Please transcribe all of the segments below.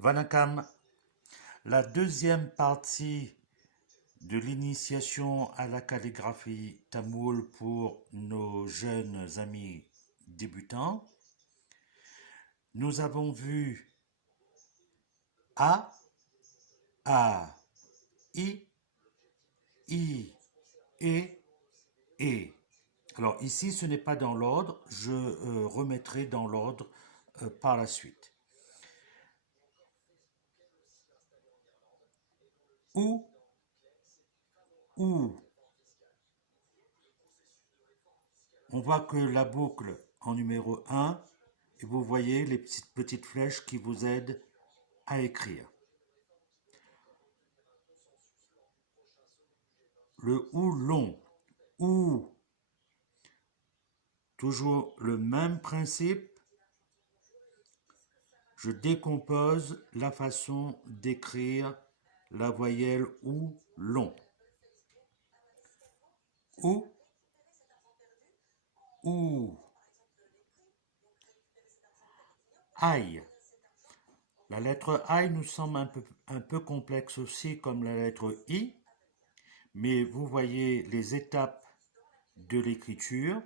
Vanakkam, la deuxième partie de l'initiation à la calligraphie tamoule pour nos jeunes amis débutants. Nous avons vu A, I, E. Alors ici, ce n'est pas dans l'ordre, je remettrai dans l'ordre par la suite. Ou. On voit que la boucle en numéro 1, et vous voyez les petites flèches qui vous aident à écrire. Le ou long, ou. Toujours le même principe. Je décompose la façon d'écrire la voyelle ou long. Ou. Aïe. La lettre I nous semble un peu complexe aussi comme la lettre I, mais vous voyez les étapes de l'écriture.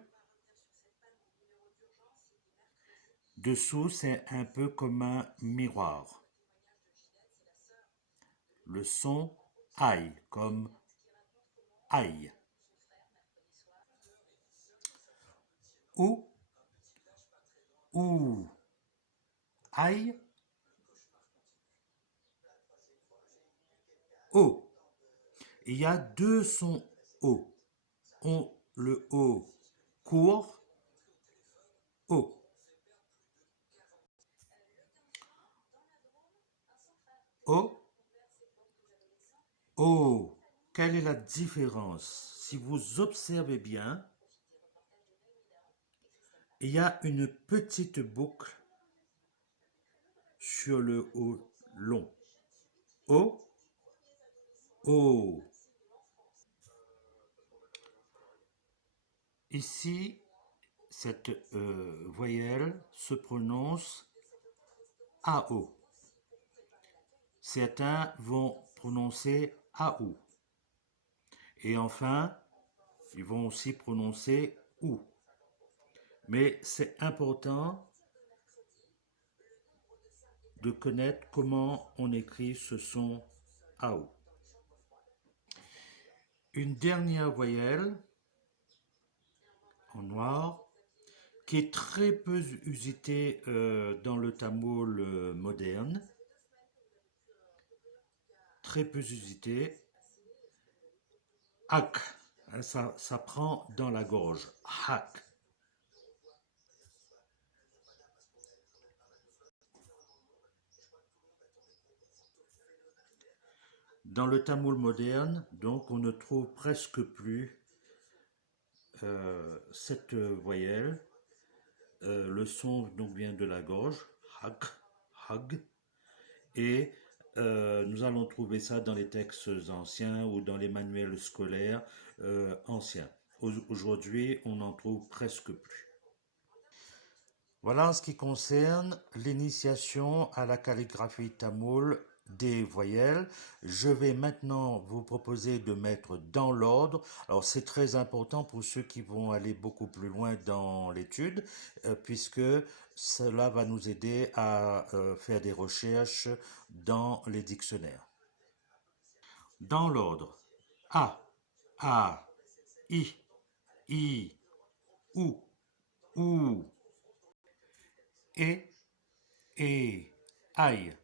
Dessous, c'est un peu comme un miroir. Le son I, comme aïe. Ou, aïe, O. Il y a deux sons O. Le O court, O. O. Quelle est la différence? Si vous observez bien, il y a une petite boucle sur le O long. O. Ici, cette voyelle se prononce AO. Certains vont prononcer AOU. Et enfin, ils vont aussi prononcer OU. Mais c'est important de connaître comment on écrit ce son AO. Une dernière voyelle en noir qui est très peu usitée dans le tamoul moderne. Très peu usitée. Hak. Ça prend dans la gorge. Hak. Dans le tamoul moderne, donc, on ne trouve presque plus cette voyelle. Le son donc vient de la gorge, hag, hag, et nous allons trouver ça dans les textes anciens ou dans les manuels scolaires anciens. Aujourd'hui, on n'en trouve presque plus. Voilà en ce qui concerne l'initiation à la calligraphie tamoule des voyelles. Je vais maintenant vous proposer de mettre dans l'ordre. Alors c'est très important pour ceux qui vont aller beaucoup plus loin dans l'étude, puisque cela va nous aider à faire des recherches dans les dictionnaires. Dans l'ordre: A, I, ou, aïe,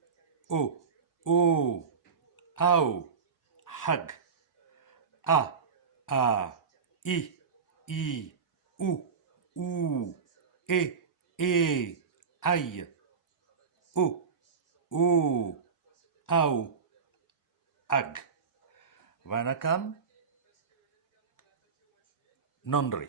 O, ao, hag, I, ou, aïe, O, ao, hag. Vanakkam, Nandri.